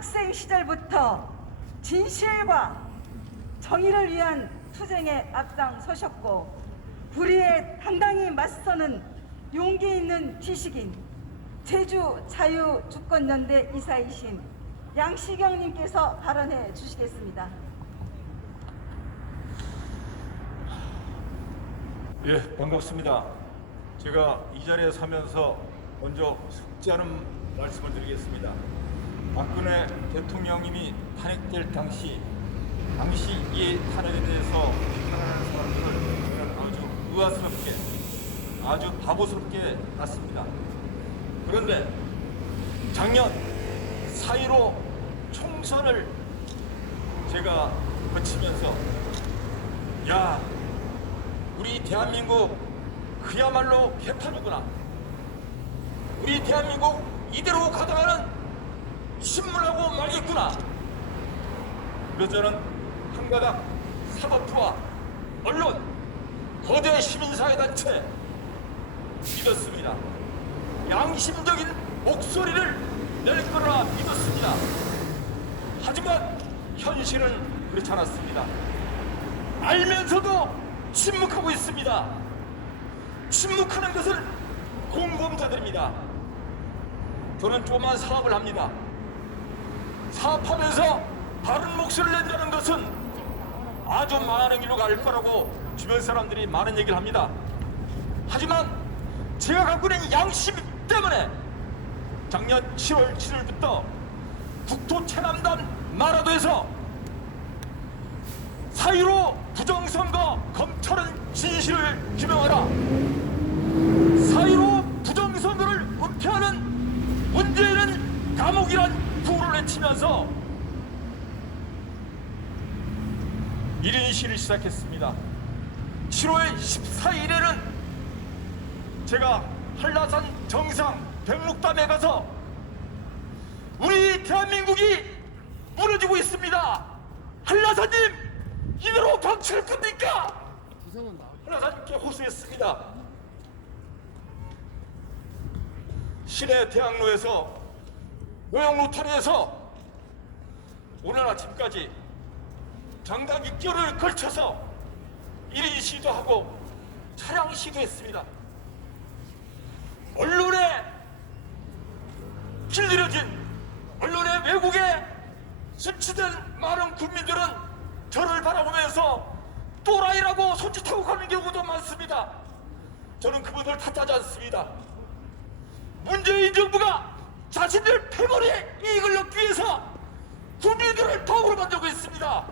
학생 시절부터 진실과 정의를 위한 투쟁에 앞장서셨고 불의에 당당히 맞서는 용기 있는 지식인 제주자유주권연대 이사이신 양시경님께서 발언해 주시겠습니다. 예, 반갑습니다. 제가 이 자리에 서면서 먼저 속지 않은 말씀을 드리겠습니다. 박근혜 대통령님이 탄핵될 당시 이 탄핵에 대해서 비판하는 사람들을 저는 아주 의아스럽게, 아주 바보스럽게 봤습니다. 그런데 작년 4.15 총선을 제가 거치면서 야, 우리 대한민국 그야말로 개판이구나. 우리 대한민국 이대로 가다가는 신문하고 말겠구나. 그래서 저는 한가닥 사법부와 언론, 거대 시민사회단체 믿었습니다. 양심적인 목소리를 낼 거라 믿었습니다. 하지만 현실은 그렇지 않았습니다. 알면서도 침묵하고 있습니다. 침묵하는 것은 공범자들입니다. 저는 조그만 사업을 합니다. 사업하면서 바른 목소리를 낸다는 것은 아주 많은 길로 갈 거라고 주변 사람들이 많은 얘기를 합니다. 하지만 제가 갖고 있는 양심 때문에 작년 7월 7일부터 국토 체남단 마라도에서 4.15 부정선거 검찰은 진실을 규명하라, 4.15 부정선거를 은폐하는 문재인은 감옥이란 구호를 외치면서 1인 시위를 시작했습니다. 7월 14일에는 제가 한라산 정상 백록담에 가서 우리 대한민국이 무너지고 있습니다. 한라산님, 이대로 방치할 겁니까? 한라산님께 호소했습니다. 시내 대학로에서 노영 로터리에서 오늘 아침까지 장당 6개월을 걸쳐서 1인 시위도 하고 차량 시위도 했습니다. 언론에 길들여진, 언론의 왜곡에 수치된 많은 국민들은 저를 바라보면서 또라이라고 손짓하고 가는 경우도 많습니다. 저는 그분들 탓하지 않습니다. 문재인 정부가 자신들 패거리의 이익을 얻기 위해서 국민들을 도구로 만들고 있습니다.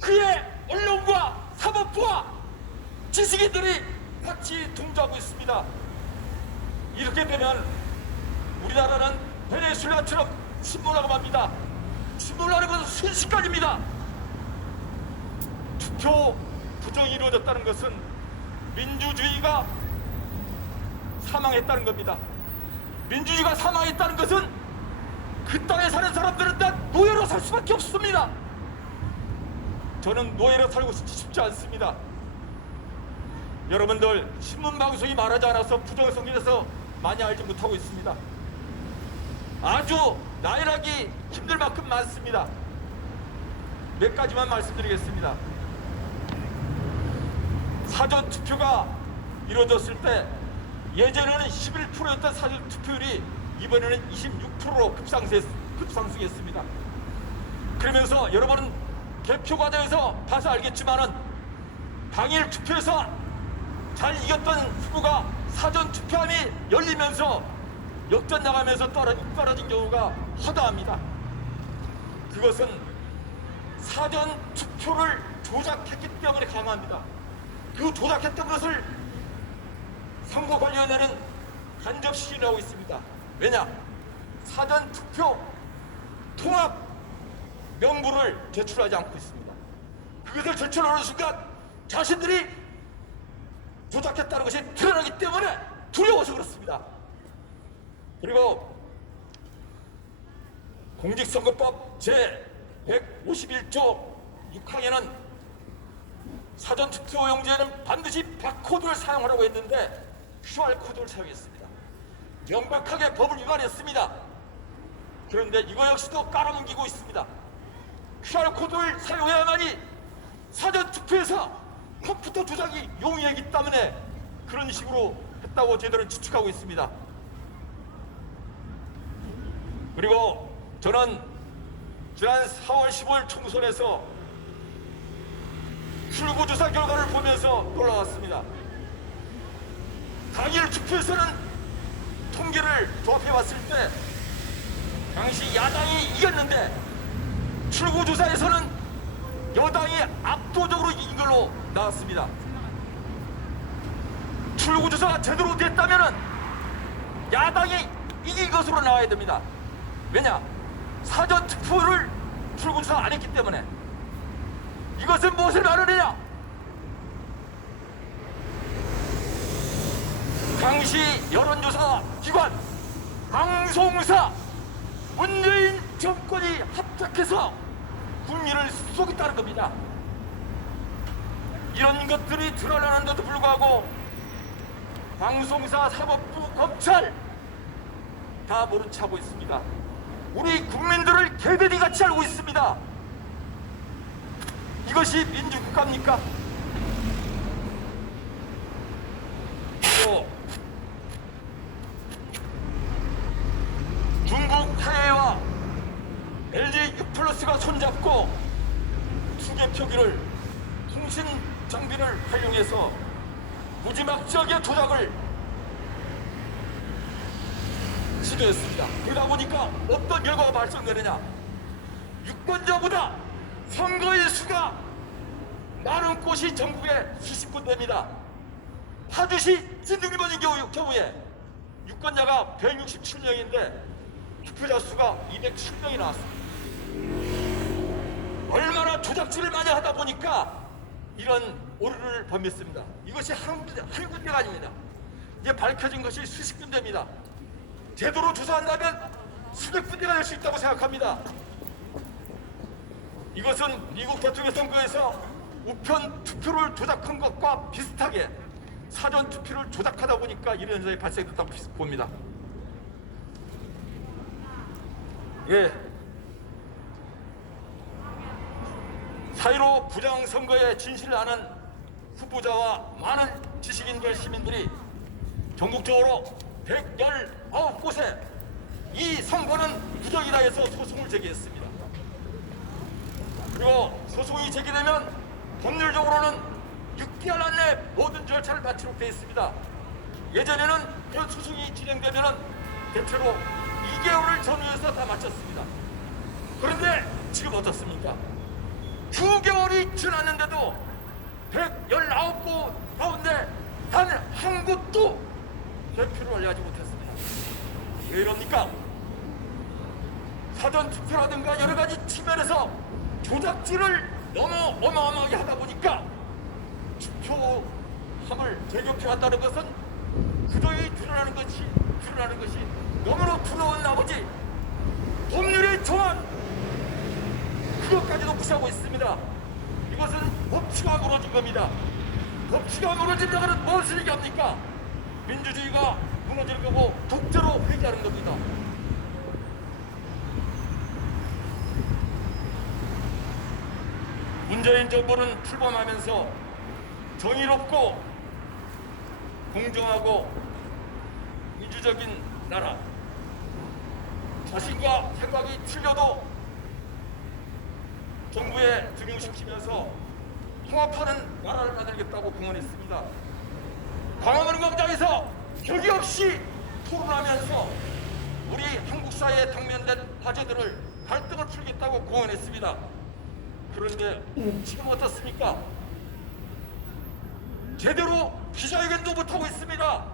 그의 언론과 사법부와 지식인들이 같이 동조하고 있습니다. 이렇게 되면 우리나라는 베네수엘라처럼 침몰하고 맙니다. 침몰하는 것은 순식간입니다. 투표 부정이 이루어졌다는 것은 민주주의가 사망했다는 겁니다. 민주주의가 사망했다는 것은 그 땅에 사는 사람들은 다 노예로 살 수밖에 없습니다. 저는 노예로 살고 싶지 않습니다. 여러분들 신문방송이 말하지 않아서 부정선거에 대해서 많이 알지 못하고 있습니다. 아주 나열하기 힘들 만큼 많습니다. 몇 가지만 말씀드리겠습니다. 사전투표가 이루어졌을 때 예전에는 11%였던 사전투표율이 이번에는 26%로 급상승했습니다. 그러면서 여러분은 개표 과정에서 봐서 알겠지만은 당일 투표에서 잘 이겼던 후보가 사전투표함이 열리면서 역전 나가면서 떨어진 경우가 허다합니다. 그것은 사전투표를 조작했기 때문에 강합니다. 그 조작했던 것을 선거관리위원회는 간접 시인하고 있습니다. 왜냐? 사전투표 통합 명부를 제출하지 않고 있습니다. 그것을 제출하는 순간 자신들이 조작했다는 것이 드러나기 때문에 두려워서 그렇습니다. 그리고 공직선거법 제151조 6항에는 사전투표용지에는 반드시 바코드를 사용하라고 했는데 QR코드를 사용했습니다. 명백하게 법을 위반했습니다. 그런데 이거 역시도 깔아뭉개고 있습니다. QR코드를 사용해야만이 사전투표에서 컴퓨터 조작이 용이하기 때문에 그런 식으로 했다고 저희들은 추측하고 있습니다. 그리고 저는 지난 4월 15일 총선에서 출구조사 결과를 보면서 놀라웠습니다. 당일 투표에서는 통계를 조합해 봤을 때 당시 야당이 이겼는데 출구조사에서는 여당이 압도적으로 이긴 걸로 나왔습니다. 출구조사가 제대로 됐다면 야당이 이긴 것으로 나와야 됩니다. 왜냐? 사전투표를 출구조사 안 했기 때문에. 이것은 무엇을 말하느냐? 당시 여론조사 기관, 방송사, 문재인 정권이 합작해서 국민을 속였다는 겁니다. 이런 것들이 드러나는데도 불구하고 방송사, 사법부, 검찰 다 모른 체 하고 있습니다. 우리 국민들을 개돼지같이 알고 있습니다. 이것이 민주국가입니까? 또 중국 화해와 LG U+가 손잡고 투개 표기를 통신 장비를 활용해서 무지막지하게 조작을 시도했습니다. 그러다 보니까 어떤 결과가 발생되느냐? 유권자보다 선거인 수가 많은 곳이 전국에 수십 군데입니다. 파주시 진등일본인 경우에 유권자가 167명인데 투표자 수가 207명이 나왔습니다. 얼마나 조작질을 많이 하다 보니까 이런 오류를 범했습니다. 이것이 한 군데가 아닙니다. 이제 밝혀진 것이 수십 군데입니다. 제대로 조사한다면 수백 군데가 될 수 있다고 생각합니다. 이것은 미국 대통령 선거에서 우편 투표를 조작한 것과 비슷하게 사전 투표를 조작하다 보니까 이런 현상이 발생됐다고 봅니다. 예. 4.15 부정선거에 진실을 아는 후보자와 많은 지식인들, 시민들이 전국적으로 119곳에 이 선거는 부정이다 해서 소송을 제기했습니다. 그리고 소송이 제기되면 법률적으로는 6개월 안에 모든 절차를 마치도록 되어 있습니다. 예전에는 이런 소송이 진행되면 대체로 2개월을 전후해서 다 마쳤습니다. 그런데 지금 어떻습니까? 9개월이 지났는데도 119곳 가운데 단 한 곳도 개표를 완료하지 못했습니다. 왜 이럽니까? 사전투표라든가 여러 가지 측면에서 조작질을 너무 어마어마하게 하다 보니까 투표함을 재개표한다는 것은 그저히 드러나는 것이 너무나 두려운 나머지 법률의 정한 그것까지도 무시하고 있습니다. 이것은 법치가 무너진 겁니다. 법치가 무너진다고는 무엇을 얘기합니까? 민주주의가 무너질 거고 독재로 회귀하는 겁니다. 문재인 정부는 출범하면서 정의롭고 공정하고 민주적인 나라, 자신과 생각이 틀려도 정부에 등용시키면서 통합하는 나라를 만들겠다고 공언했습니다. 광화문 광장에서 격이 없이 토론하면서 우리 한국 사회에 당면된 화제들을 갈등을 풀겠다고 공언했습니다. 그런데 지금 어떻습니까? 제대로 기자회견도 못하고 있습니다.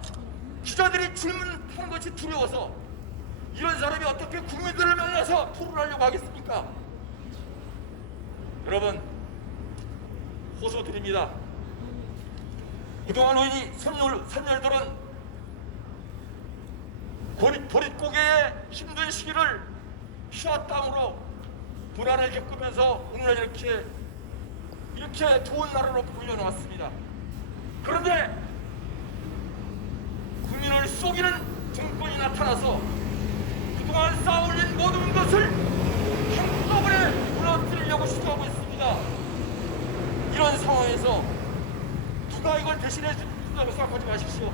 기자들이 질문하는 것이 두려워서 이런 사람이 어떻게 국민들을 만나서 토론하려고 하겠습니까? 여러분, 호소드립니다. 그동안 우리 선열들은 보릿고개의 힘든 시기를 피와 땀으로 불안을 겪으면서 오늘 이렇게 좋은 나라로 불려놓았습니다. 그런데 국민을 속이는 정권이 나타나서 그동안 쌓아올린 모든 것을 한꺼번에 무너뜨리려고 시도하고 있습니다. 이런 상황에서 누가 이걸 대신해 준다고 생각하지 마십시오.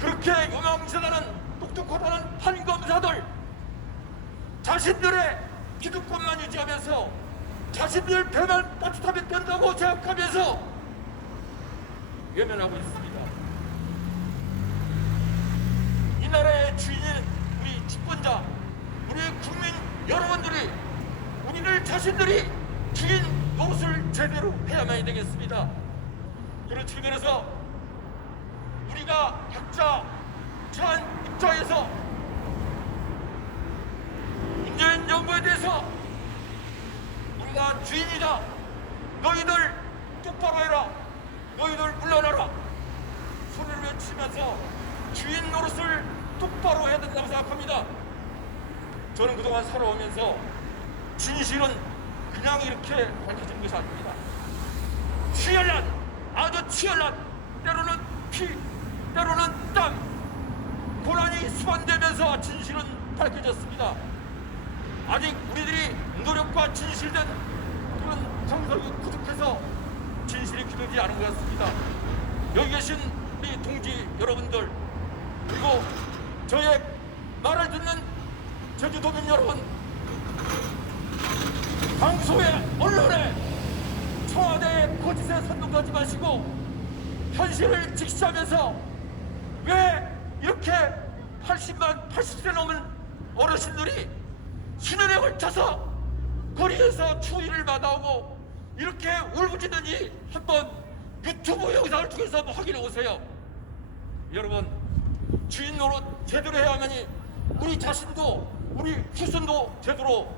그렇게 유명세다는 똑똑하다는 판검사들, 자신들의 기득권만 유지하면서 자신들 배만 따뜻하면 된다고 생각하면서 외면하고 있습니다. 이 나라의 주인인 우리 집권자, 우리 국민 여러분들이 우리를 자신들이 주인 노릇을 제대로 해야만 되겠습니다. 그런 측면에서 우리가 각자 처한 입장에서 문재인 정부에 대해서 우리가 주인이다, 너희들 똑바로 해라, 너희들 물러나라 소리를 외치면서 주인 노릇을 똑바로 해야 된다고 생각합니다. 저는 그동안 살아오면서 진실은 그냥 이렇게 밝혀지는 것이 아닙니다. 치열한, 아주 치열한, 때로는 피, 때로는 땀, 고난이 수반되면서 진실은 밝혀졌습니다. 아직 우리들이 노력과 진실된 그런 정성이 부족해서 진실이 규명되지 않은 것 같습니다. 여기 계신 우리 동지 여러분들, 그리고 저의 말을 듣는 제주도민 여러분, 방송에, 언론에, 청와대의 거짓에 선동하지 마시고 현실을 직시하면서 왜 이렇게 80세 넘은 어르신들이 수년에 걸쳐서 거리에서 추위를 받아오고 이렇게 울부짖는지 한번 유튜브 영상을 통해서 한번 확인해 오세요. 여러분, 주인 노릇 제대로 해야만이 우리 자신도 우리 후손도 제대로